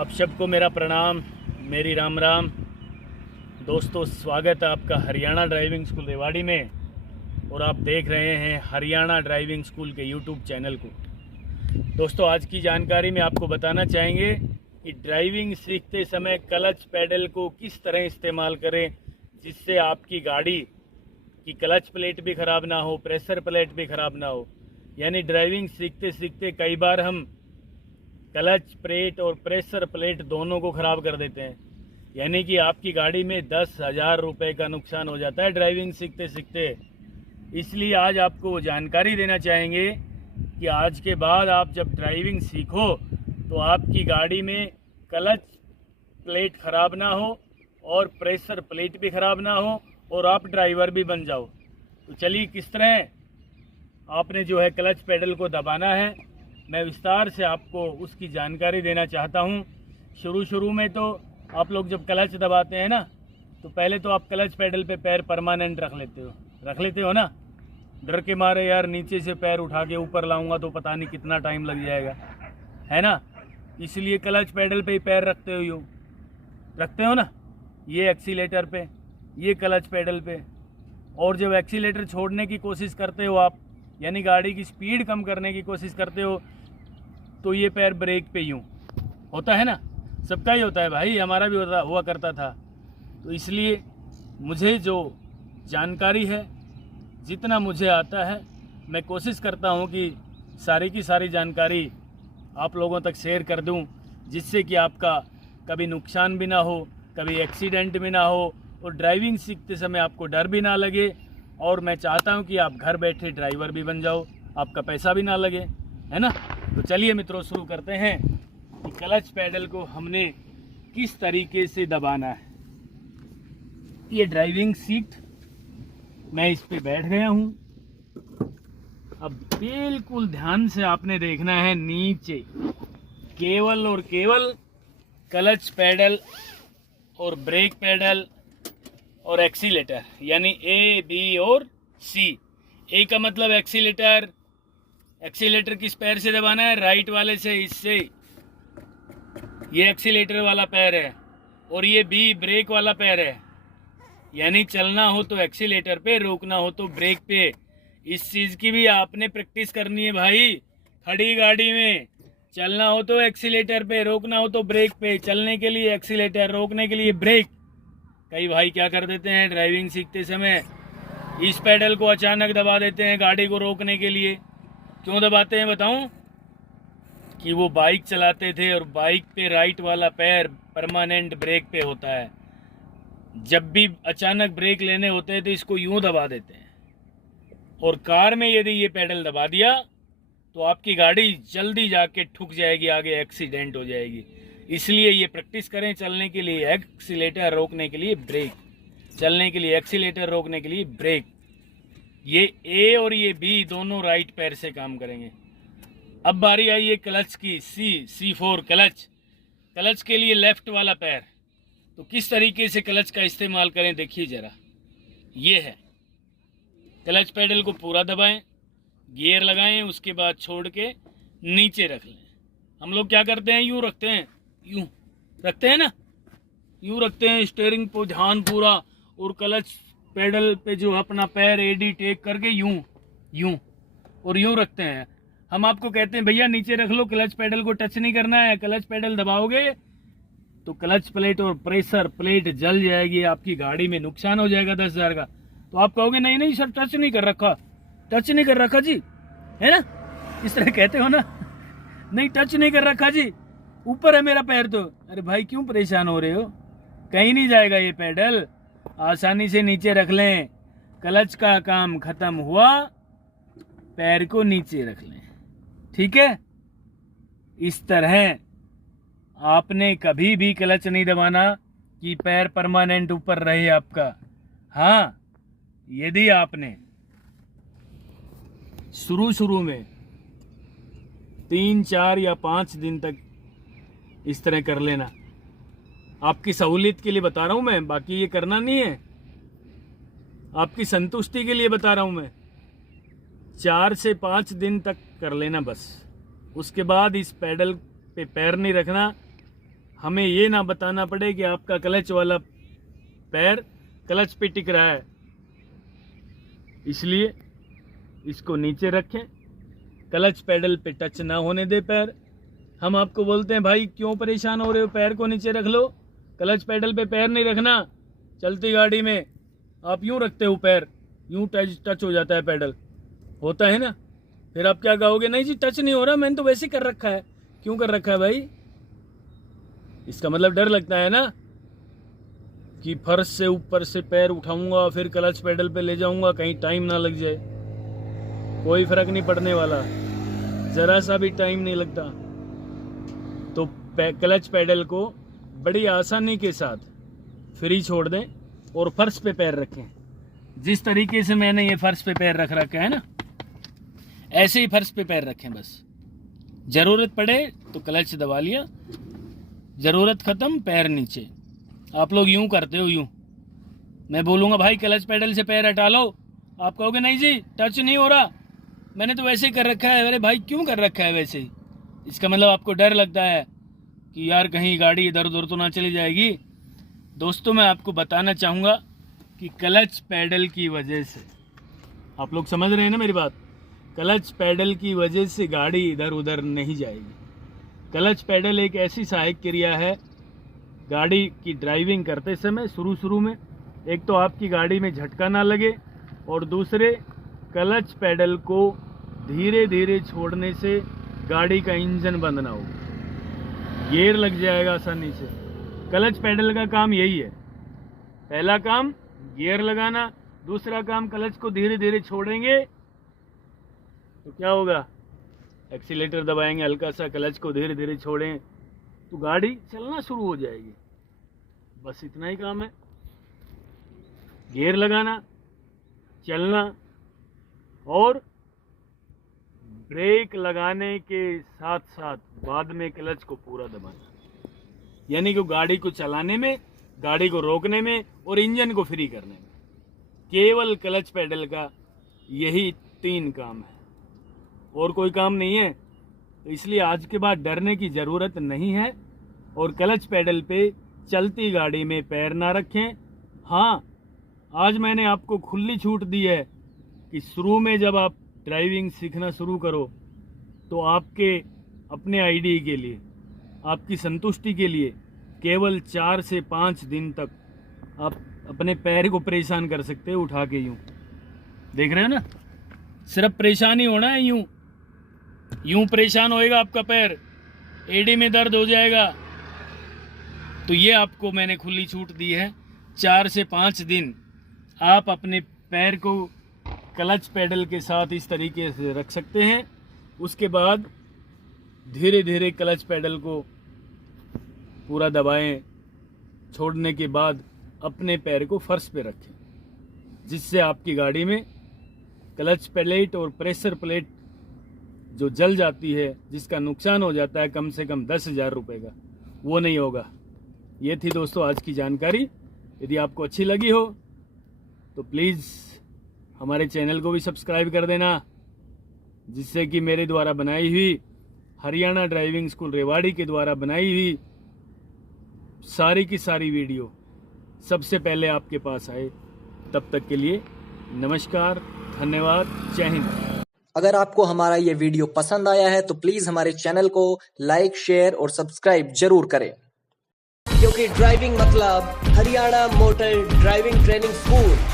आप सबको मेरा प्रणाम, मेरी राम राम। दोस्तों, स्वागत है आपका हरियाणा ड्राइविंग स्कूल रेवाड़ी में, और आप देख रहे हैं हरियाणा ड्राइविंग स्कूल के यूट्यूब चैनल को। दोस्तों, आज की जानकारी में आपको बताना चाहेंगे कि ड्राइविंग सीखते समय क्लच पैडल को किस तरह इस्तेमाल करें जिससे आपकी गाड़ी की क्लच प्लेट भी ख़राब ना हो, प्रेशर प्लेट भी ख़राब ना हो। यानी ड्राइविंग सीखते सीखते कई बार हम क्लच प्लेट और प्रेशर प्लेट दोनों को ख़राब कर देते हैं, यानी कि आपकी गाड़ी में 10,000 रुपये का नुकसान हो जाता है ड्राइविंग सीखते सीखते। इसलिए आज आपको जानकारी देना चाहेंगे कि आज के बाद आप जब ड्राइविंग सीखो तो आपकी गाड़ी में क्लच प्लेट ख़राब ना हो और प्रेशर प्लेट भी ख़राब ना हो और आप ड्राइवर भी बन जाओ। तो चलिए, किस तरह आपने जो है क्लच पैडल को दबाना है, मैं विस्तार से आपको उसकी जानकारी देना चाहता हूं। शुरू में तो आप लोग जब क्लच दबाते हैं ना, तो पहले तो आप क्लच पैडल पे पैर परमानेंट रख लेते हो ना, डर के मारे यार नीचे से पैर उठा के ऊपर लाऊंगा तो पता नहीं कितना टाइम लग जाएगा, है ना। इसलिए क्लच पैडल पे ही पैर रखते हो ना, ये एक्सीलेटर पे, ये क्लच पैडल पे। और जब एक्सीलेटर छोड़ने की कोशिश करते हो आप, यानी गाड़ी की स्पीड कम करने की कोशिश करते हो, तो ये पैर ब्रेक पे यूँ होता है ना। सबका ही होता है भाई, हमारा भी हुआ करता था। तो इसलिए मुझे जो जानकारी है, जितना मुझे आता है, मैं कोशिश करता हूँ कि सारी की सारी जानकारी आप लोगों तक शेयर कर दूँ, जिससे कि आपका कभी नुकसान भी ना हो, कभी एक्सीडेंट भी ना हो, और ड्राइविंग सीखते समय आपको डर भी ना लगे। और मैं चाहता हूं कि आप घर बैठे ड्राइवर भी बन जाओ, आपका पैसा भी ना लगे, है ना। तो चलिए मित्रों, शुरू करते हैं कि क्लच पैडल को हमने किस तरीके से दबाना है। ये ड्राइविंग सीट, मैं इस पे बैठ गया हूं। अब बिल्कुल ध्यान से आपने देखना है, नीचे केवल और केवल क्लच पैडल और ब्रेक पैडल और एक्सीलेटर, यानी ए, बी और सी। ए का मतलब एक्सीलेटर। एक्सीलेटर किस पैर से दबाना है? राइट वाले से, इससे। ये एक्सीलेटर वाला पैर है, और ये बी ब्रेक वाला पैर है। यानी चलना हो तो एक्सीलेटर पे, रोकना हो तो ब्रेक पे। इस चीज़ की भी आपने प्रैक्टिस करनी है भाई। खड़ी गाड़ी में चलना हो तो एक्सीलेटर पे, रोकना हो तो ब्रेक पे। चलने के लिए एक्सीलेटर, रोकने के लिए ब्रेक। कई भाई क्या कर देते हैं ड्राइविंग सीखते समय, इस पैडल को अचानक दबा देते हैं गाड़ी को रोकने के लिए। क्यों दबाते हैं बताऊं? कि वो बाइक चलाते थे और बाइक पे राइट वाला पैर परमानेंट ब्रेक पे होता है। जब भी अचानक ब्रेक लेने होते हैं तो इसको यूं दबा देते हैं, और कार में यदि ये पैडल दबा दिया तो आपकी गाड़ी जल्दी जाके ठुक जाएगी, आगे एक्सीडेंट हो जाएगी। इसलिए ये प्रैक्टिस करें, चलने के लिए एक्सीलेटर, रोकने के लिए ब्रेक। चलने के लिए एक्सीलेटर, रोकने के लिए ब्रेक। ये ए और ये बी दोनों राइट पैर से काम करेंगे। अब बारी आई है क्लच की, C4 क्लच। क्लच के लिए लेफ्ट वाला पैर। तो किस तरीके से क्लच का इस्तेमाल करें देखिए जरा। ये है, क्लच पैडल को पूरा दबाएं, गियर लगाएं, उसके बाद छोड़ के नीचे रख लें। हम लोग क्या करते हैं, यूँ रखते हैं, यूं रखते हैं ना, यूं रखते हैं, स्टीयरिंग पे ध्यान पूरा, और क्लच पैडल पे जो अपना पैर एडी टेक करके यूं और यूं रखते हैं। हम आपको कहते हैं भैया नीचे रख लो, क्लच पैडल को टच नहीं करना है। क्लच पैडल दबाओगे तो क्लच प्लेट और प्रेशर प्लेट जल जाएगी, आपकी गाड़ी में नुकसान हो जाएगा 10,000 का। तो आप कहोगे नहीं सर, टच नहीं कर रखा जी, है ना, इस तरह कहते हो ना। नहीं, टच नहीं कर रखा जी, ऊपर है मेरा पैर तो। अरे भाई, क्यों परेशान हो रहे हो? कहीं नहीं जाएगा ये पैडल, आसानी से नीचे रख लें। क्लच का काम खत्म हुआ, पैर को नीचे रख लें, ठीक है। इस तरह आपने कभी भी क्लच नहीं दबाना कि पैर परमानेंट ऊपर रहे आपका। हाँ, यदि आपने शुरू में 3, 4 या 5 दिन तक इस तरह कर लेना। आपकी सहूलियत के लिए बता रहा हूं मैं, बाकी ये करना नहीं है, आपकी संतुष्टि के लिए बता रहा हूं मैं। 4 से 5 दिन तक कर लेना बस। उसके बाद इस पैडल पे पैर नहीं रखना, हमें ये ना बताना पड़े कि आपका क्लच वाला पैर क्लच पे टिक रहा है, इसलिए इसको नीचे रखें, क्लच पेडल पे टच ना होने दे पैर। हम आपको बोलते हैं भाई क्यों परेशान हो रहे हो, पैर को नीचे रख लो, क्लच पेडल पे पैर नहीं रखना। चलती गाड़ी में आप यूं रखते हो पैर, यूं टच हो जाता है पेडल, होता है ना, फिर आप क्या कहोगे, नहीं जी टच नहीं हो रहा, मैंने तो वैसे कर रखा है। क्यों कर रखा है भाई? इसका मतलब डर लगता है ना कि फर्श से ऊपर से पैर उठाऊंगा फिर क्लच पेडल पे ले जाऊंगा, कहीं टाइम ना लग जाए। कोई फर्क नहीं पड़ने वाला, जरा सा भी टाइम नहीं लगता। तो क्लच पेडल को बड़ी आसानी के साथ फ्री छोड़ दें और फर्श पे पैर रखें। जिस तरीके से मैंने ये फर्श पे पैर रख रखा है ना, ऐसे ही फर्श पे पैर रखें। बस जरूरत पड़े तो क्लच दबा लिया, जरूरत खत्म पैर नीचे। आप लोग यूं करते हो, यूं मैं बोलूंगा भाई क्लच पेडल से पैर हटा लो, आप कहोगे नहीं जी टच नहीं हो रहा, मैंने तो वैसे ही कर रखा है। अरे भाई क्यों कर रखा है वैसे ही? इसका मतलब आपको डर लगता है कि यार कहीं गाड़ी इधर उधर तो ना चली जाएगी। दोस्तों मैं आपको बताना चाहूँगा कि क्लच पेडल की वजह से, आप लोग समझ रहे हैं ना मेरी बात, क्लच पेडल की वजह से गाड़ी इधर उधर नहीं जाएगी। क्लच पेडल एक ऐसी सहायक क्रिया है गाड़ी की ड्राइविंग करते समय। शुरू में एक तो आपकी गाड़ी में झटका ना लगे, और दूसरे क्लच पेडल को धीरे धीरे छोड़ने से गाड़ी का इंजन बंद ना हो, गियर लग जाएगा आसानी से। क्लच पेडल का काम यही है, पहला काम गियर लगाना, दूसरा काम क्लच को धीरे धीरे छोड़ेंगे तो क्या होगा, एक्सीलेटर दबाएंगे हल्का सा, क्लच को धीरे धीरे छोड़ें तो गाड़ी चलना शुरू हो जाएगी। बस इतना ही काम है, गियर लगाना, चलना, और ब्रेक लगाने के साथ साथ बाद में क्लच को पूरा दबाना। यानी कि गाड़ी को चलाने में, गाड़ी को रोकने में और इंजन को फ्री करने में केवल क्लच पेडल का यही 3 काम है, और कोई काम नहीं है। तो इसलिए आज के बाद डरने की ज़रूरत नहीं है, और क्लच पेडल पे चलती गाड़ी में पैर ना रखें। हाँ, आज मैंने आपको खुली छूट दी है कि शुरू में जब आप ड्राइविंग सीखना शुरू करो तो आपके अपने आईडी के लिए, आपकी संतुष्टि के लिए केवल 4 से 5 दिन तक आप अपने पैर को परेशान कर सकते हो उठा के। यूं देख रहे हो ना, सिर्फ परेशान ही होना है, यूं परेशान होएगा आपका पैर, एडी में दर्द हो जाएगा। तो ये आपको मैंने खुली छूट दी है, 4 से 5 दिन आप अपने पैर को क्लच पेडल के साथ इस तरीके से रख सकते हैं। उसके बाद धीरे धीरे क्लच पेडल को पूरा दबाएं, छोड़ने के बाद अपने पैर को फर्श पे रखें, जिससे आपकी गाड़ी में क्लच प्लेट और प्रेशर प्लेट जो जल जाती है, जिसका नुकसान हो जाता है कम से कम 10,000 रुपये का, वो नहीं होगा। ये थी दोस्तों आज की जानकारी। यदि आपको अच्छी लगी हो तो प्लीज़ हमारे चैनल को भी सब्सक्राइब कर देना, जिससे कि मेरे द्वारा बनाई हुई, हरियाणा ड्राइविंग स्कूल रेवाड़ी के द्वारा बनाई हुई सारी की सारी वीडियो सबसे पहले आपके पास आए। तब तक के लिए नमस्कार, धन्यवाद, जय हिंद। अगर आपको हमारा ये वीडियो पसंद आया है तो प्लीज हमारे चैनल को लाइक, शेयर और सब्सक्राइब जरूर करें, क्योंकि ड्राइविंग मतलब Haryana motor driving training school.